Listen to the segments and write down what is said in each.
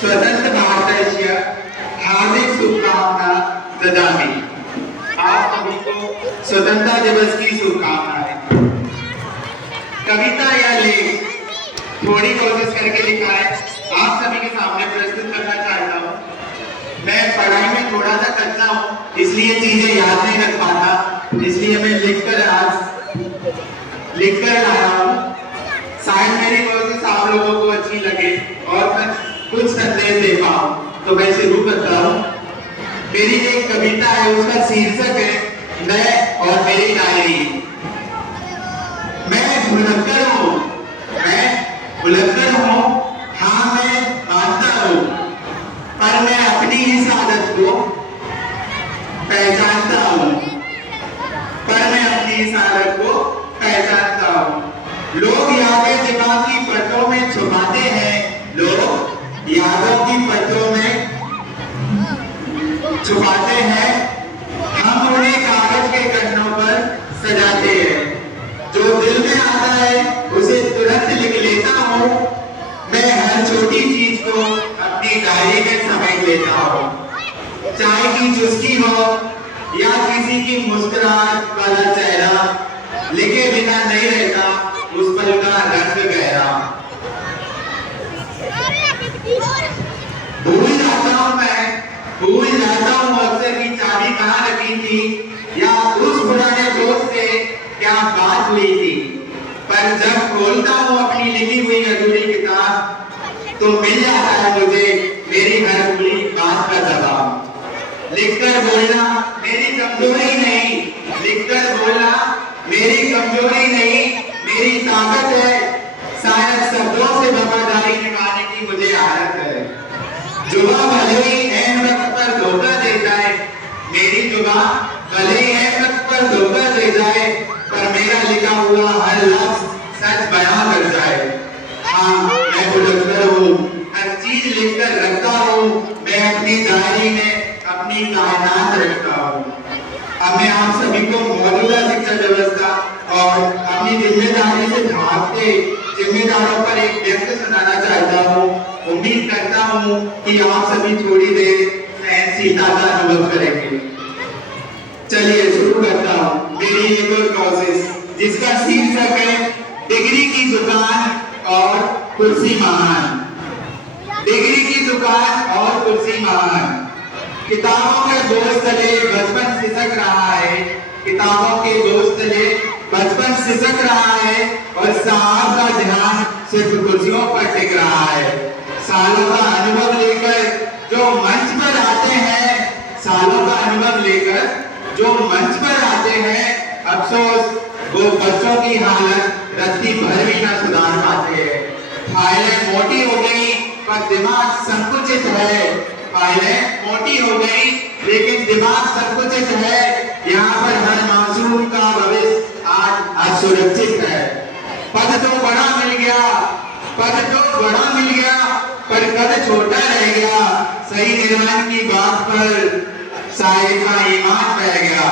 स्वतंत्र भारतस्य हार्दिक शुभकामना ददामि। आप सभी को स्वतंत्रता दिवस की शुभकामनाएं। कविता या लेख थोड़ी कोशिश करके लिखा है, आप सभी के सामने प्रस्तुत करना चाहता हूँ। मैं पढ़ाई में थोड़ा सा कच्चा हूँ, इसलिए चीजें याद नहीं रख पाता, इसलिए मैं लिखकर लाया हूँ। शायद मेरी कोशिश आप लोगों को अच्छी लगे और मैं कुछ संदेश दे पाऊँ। तो मैं शुरू करता हूँ। मेरी एक कविता है, उसका शीर्षक है मैं और मेरी डायरी। मैं भुलक्कड़ हूँ, हाँ मैं मानता हूँ, पर मैं अपनी इस आदत को पहचानता हूँ, लोग यादें दिमाग की पट्टों में छुपाते हैं, लोग यादों की पट्टों में छुपाते हैं, हम उन्हें कागज के कन्नों पर सजाते हैं। जो दिल में आता है उसे तुरंत लिख लेता हूँ, मैं हर छोटी चीज को अपनी डायरी में समेट लेता हूँ। चाय की चुस्की हो या किसी की मुस्कुराहट वाला चेहरा, लिखे बिना नहीं रहता उस पल का रंग गहरा। भूल जाता हूँ अक्सर की चाबी कहाँ रखी थी, या उस पुराने दोस्त से क्या बात हुई थी। पर जब खोलता हूँ अपनी लिखी हुई अधूरी किताब, तो मिल जाता है मुझे मेरी हर बुरी बात का जवाब। लिखकर बोलना मेरी कमजोरी नहीं, मेरी ताकत है। शायद शब्दों से वफादारी निभाने की मुझे आदत है। जुबान भले ही ऐन वक्त पर धोखा दे जाए, मेरी जुबान भले ही ऐन वक्त पर धोखा दे जाए, पर मेरा लिखा हुआ हर लफ्ज सच बयां कर जाए। हाँ मैं भुलक्कड़ हूँ, हर चीज लिखकर रखता हूँ, मैं अपनी डायरी में अपनी कायनात रखता हूँ। अब मैं आप सभी को मौजूदा शिक्षा व्यवस्था और अपनी जिम्मेदारी से भागते जिम्मेदारों पर एक व्यक्त सुनाना चाहता हूँ। उम्मीद करता हूँ कि आप सभी थोड़ी देर सहनशीलता का अनुभव करेंगे। चलिए शुरू करता हूँ मेरी एक और कोशिश, जिसका शीर्षक है डिग्री की दुकान और कुर्सी महान। डिग्री की दुकान और कुर्सी महान। किताबों के बोझ तले बचपन सिसक रहा है, किताबों के बोझ तले बचपन सिसक रहा है, और साहब का ध्यान सिर्फ कुर्सियों पर टिक रहा है। सालों का अनुभव लेकर जो मंच पर आते हैं, अफसोस वो बच्चों की हालत रत्ती भर भी ना सुधार पाते हैं। फाइलें मोटी हो गई पर दिमाग संकुचित है, लेकिन दिमाग संकुचित है। यहाँ पर हर मासूम का भविष्य आज असुरक्षित है। पद तो बड़ा मिल गया, पर कद छोटा रह गया। सही निर्माण की बात पर शायर का ईमान बह गया।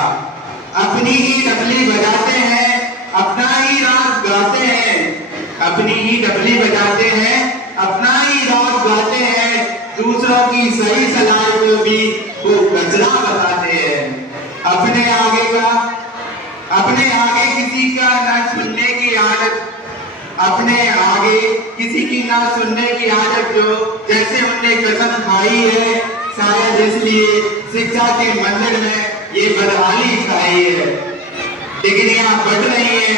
अपनी ही डबली बजाते हैं, अपना ही राग गाते हैं, दूसरों की सही सलाह को भी वो कचरा बताते हैं। अपने आगे किसी का ना सुनने की आदत जो जैसे उनने कसम खाई है, शायद इसलिए शिक्षा के मंदिर में ये बदहाली छाई है। डिग्रियां बढ़ रही है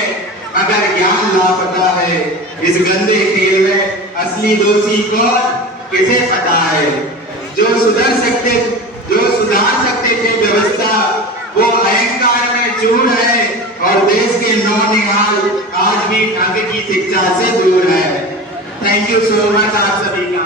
मगर ज्ञान लापता है। इस गंदे खेल में असली दोषी कौन किसे पता है। जो सुधार सकते थे व्यवस्था, वो अहंकार में चूर है, और देश के नौनिहाल आज भी ढंग की शिक्षा से दूर है। थैंक यू सो मच आप सभी का।